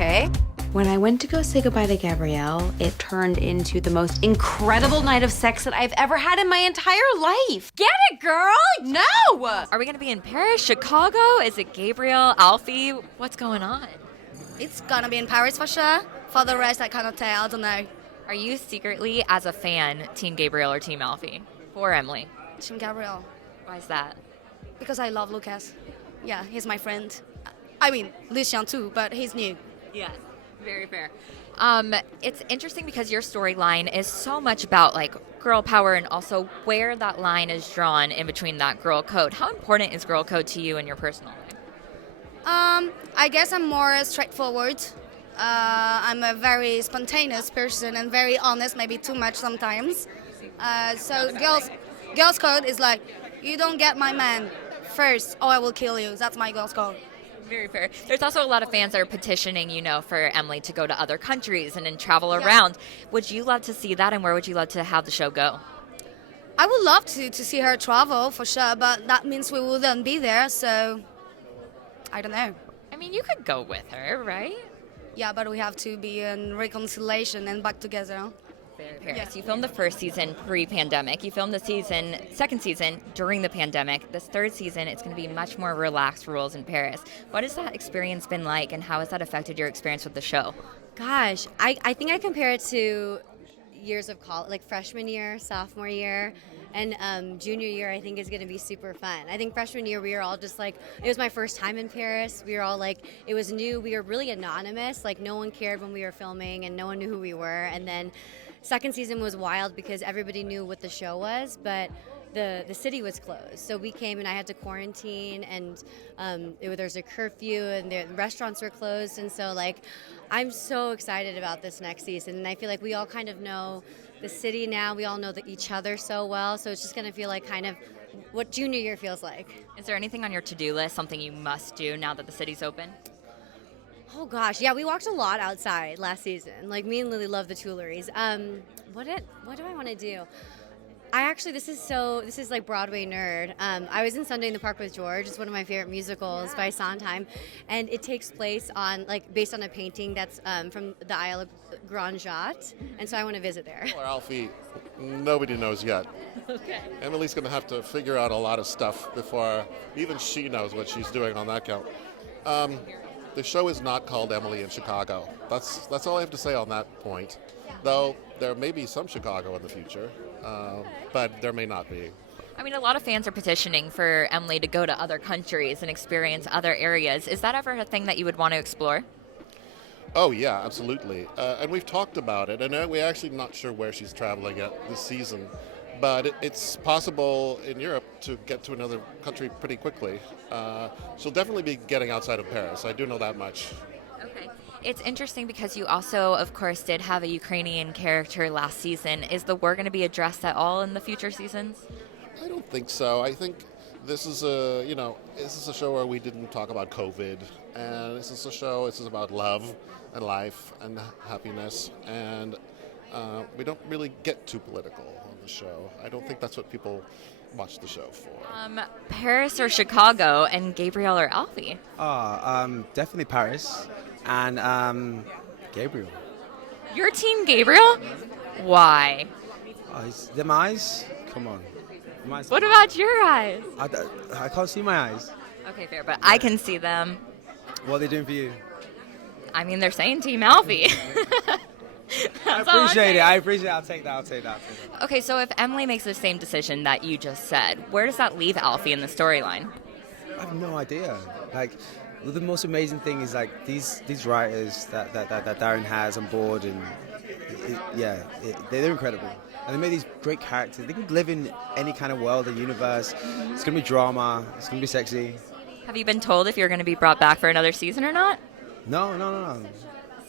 Okay. When I went to go say goodbye to Gabrielle, it turned into the most incredible night of sex that I've ever had in my entire life. Get it, girl! No! Are we gonna be in Paris, Chicago? Is it Gabriel, Alfie? What's going on? It's gonna be in Paris for sure. For the rest, I cannot tell. I don't know. Are you secretly, as a fan, Team Gabriel or Team Alfie? For Emily. Team Gabriel. Why is that? Because I love Lucas. Yeah, he's my friend. I mean, Lucien too, but he's new. Yes, very fair. It's interesting because your storyline is so much about like girl power and also where that line is drawn in between that girl code. How important is girl code to you in your personal life? I guess I'm more straightforward. I'm a very spontaneous person and very honest, maybe too much sometimes. So girls code is like, you don't get my man first or I will kill you. That's my girls code. Very fair. There's also a lot of fans that are petitioning, for Emily to go to other countries and then travel around. Would you love to see that, and where would you love to have the show go? I would love to see her travel for sure, but that means we wouldn't be there, so I don't know. I mean, you could go with her, right? Yeah, but we have to be in reconciliation and back together. Very fair. Yeah. So you filmed the first season pre-pandemic. You filmed the second season during the pandemic. This third season, it's going to be much more relaxed rules in Paris. What has that experience been like, and how has that affected your experience with the show? Gosh, I think I compare it to years of college, like freshman year, sophomore year, and junior year I think is going to be super fun. I think freshman year we were all just like, it was my first time in Paris. We were all like, it was new. We were really anonymous. Like no one cared when we were filming and no one knew who we were. And then second season was wild because everybody knew what the show was, but the city was closed. So we came and I had to quarantine, and there's a curfew and the restaurants were closed. And so like, I'm so excited about this next season. And I feel like we all kind of know the city now. We all know each other so well. So it's just going to feel like kind of what junior year feels like. Is there anything on your to-do list, something you must do now that the city's open? Oh gosh, yeah, we walked a lot outside last season. Like me and Lily love the Tuileries. What do I want to do? This is like Broadway nerd. I was in Sunday in the Park with George. It's one of my favorite musicals by Sondheim, and it takes place based on a painting that's from the Isle of Grand Jatte, and so I want to visit there. Or Alfie, nobody knows yet. Okay. Emily's going to have to figure out a lot of stuff before even she knows what she's doing on that count. The show is not called Emily in Chicago. That's all I have to say on that point. Though there may be some Chicago in the future, but there may not be. I mean, a lot of fans are petitioning for Emily to go to other countries and experience other areas. Is that ever a thing that you would want to explore? Oh, yeah, absolutely. And we've talked about it, and we're actually not sure where she's traveling yet this season. But it's possible in Europe to get to another country pretty quickly. She'll definitely be getting outside of Paris. I do know that much. Okay. It's interesting because you also, of course, did have a Ukrainian character last season. Is the war going to be addressed at all in the future seasons? I don't think so. I think this is a show where we didn't talk about COVID, and this is about love and life and happiness, and we don't really get too political on the show. I don't think that's what people watch the show for. Paris or Chicago, and Gabriel or Alfie? Definitely Paris and Gabriel. Your team, Gabriel? Why? Them eyes? Come on. What about your eyes? I can't see my eyes. Okay, fair, but I can see them. What are they doing for you? I mean, they're saying Team Alfie. I appreciate it. I'll take that. Okay, so if Emily makes the same decision that you just said, where does that leave Alfie in the storyline? I have no idea. Like, the most amazing thing is like these writers that Darren has on board, and they're incredible. And they made these great characters. They can live in any kind of world or universe. It's going to be drama. It's going to be sexy. Have you been told if you're going to be brought back for another season or not? No.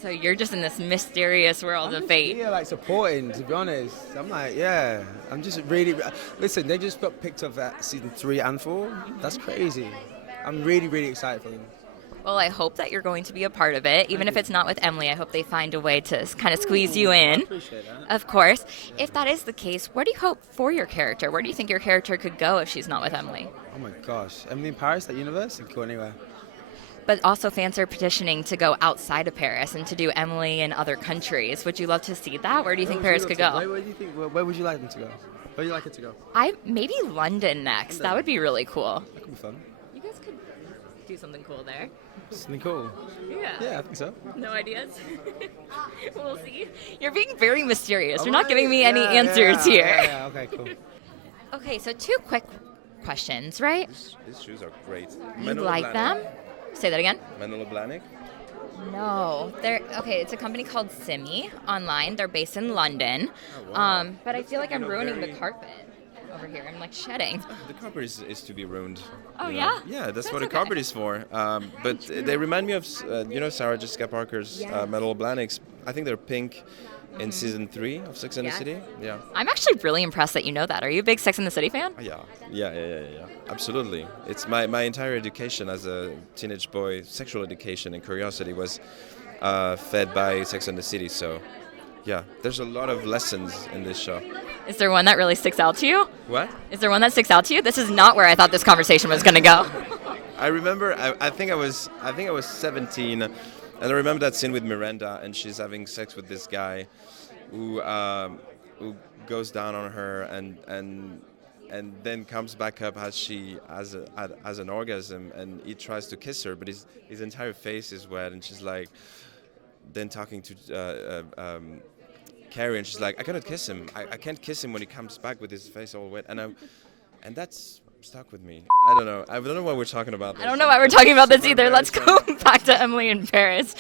So you're just in this mysterious world of fate. Yeah, like supporting, to be honest. I'm like, yeah. I'm just really... Listen, they just got picked up at season 3 and 4. That's crazy. I'm really, really excited for them. Well, I hope that you're going to be a part of it. Even if it's not with Emily, I hope they find a way to kind of squeeze you in. I appreciate that. Of course. If that is the case, where do you hope for your character? Where do you think your character could go if she's not with Emily? Oh my gosh. Emily in Paris, that universe? It could go anywhere. But also fans are petitioning to go outside of Paris and to do Emily in other countries. Would you love to see that? Where do you think Paris could go? Where do you think? Where would you like them to go? Where would you like it to go? Maybe London next. That would be really cool. That could be fun. You guys could do something cool there. Something cool. Yeah. Yeah, I think so. No ideas? We'll see. You're being very mysterious. You're not giving me any answers here. Yeah, okay, cool. Okay, so 2 quick questions, right? These shoes are great. You like them? Say that again. Manolo Blahnik? No, they're okay. It's a company called Simi online. They're based in London, but I feel like I'm ruining the carpet over here. I'm like shedding. The carpet is to be ruined. Oh, you know? yeah? Yeah, that's what okay. a carpet is for. But they remind me of, Sarah Jessica Parker's Manolo Blahniks. I think they're pink in season 3 of Sex and the City. Yeah. I'm actually really impressed that you know that. Are you a big Sex and the City fan? Yeah. Absolutely. It's my entire education as a teenage boy, sexual education and curiosity was fed by Sex and the City. So, yeah, there's a lot of lessons in this show. Is there one that really sticks out to you? What? Is there one that sticks out to you? This is not where I thought this conversation was going to go. I remember. I think I was 17, and I remember that scene with Miranda, and she's having sex with this guy, who goes down on her and then comes back up as she has an orgasm, and he tries to kiss her, but his entire face is wet, and she's like, then talking to Carrie, and she's like, I cannot kiss him. I can't kiss him when he comes back with his face all wet, and that's stuck with me. I don't know why we're talking about this. I don't know why we're talking about this either. Let's go back to Emily in Paris.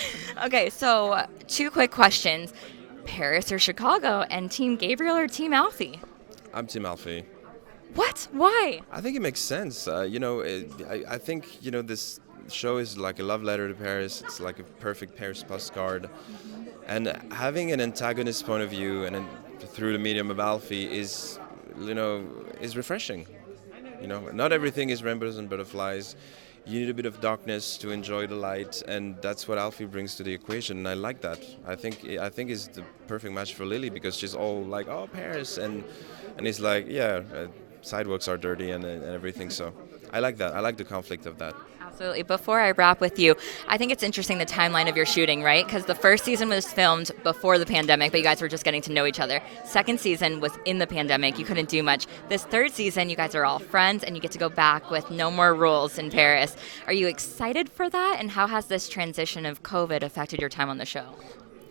Okay, so 2 quick questions. Paris or Chicago, and Team Gabriel or Team Alfie? I'm Team Alfie. What? Why? I think it makes sense. I think, this show is like a love letter to Paris. It's like a perfect Paris postcard. And having an antagonist point of view and through the medium of Alfie is refreshing. Not everything is rainbows and butterflies. You need a bit of darkness to enjoy the light, and that's what Alfie brings to the equation, and I like that. I think it's the perfect match for Lily, because she's all like, oh, Paris, and he's like, yeah, sidewalks are dirty and everything, so I like that. I like the conflict of that. Absolutely. Before I wrap with you, I think it's interesting the timeline of your shooting, right? Because the first season was filmed before the pandemic, but you guys were just getting to know each other. Second season was in the pandemic. You couldn't do much. This third season, you guys are all friends, and you get to go back with no more rules in Paris. Are you excited for that? And how has this transition of COVID affected your time on the show?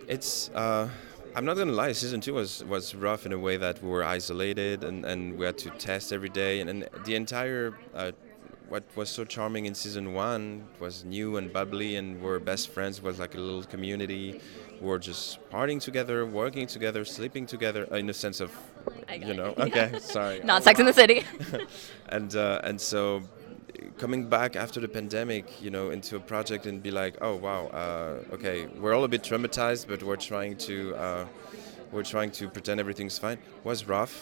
It's... I'm not going to lie, season 2 was rough in a way that we were isolated and we had to test every day. And the entire... what was so charming in season 1 was new and bubbly, and we're best friends. It was like a little community. We're just partying together, working together, sleeping together, in a sense of, Okay, sorry. Not Sex in the City. and so coming back after the pandemic, into a project and be like, oh wow, okay, we're all a bit traumatized, but we're trying to pretend everything's fine. Was rough,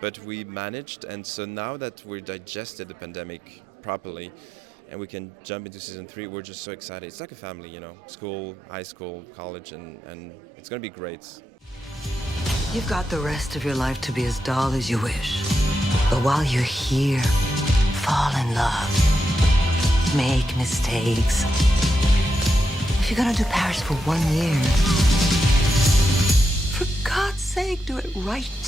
but we managed, and so now that we digested the pandemic properly, and we can jump into season 3, we're just so excited. It's like a family, school, high school, college, and it's gonna be great. You've got the rest of your life to be as dull as you wish. But while you're here, fall in love. Make mistakes. If you're gonna do Paris for 1 year, for God's sake, do it right.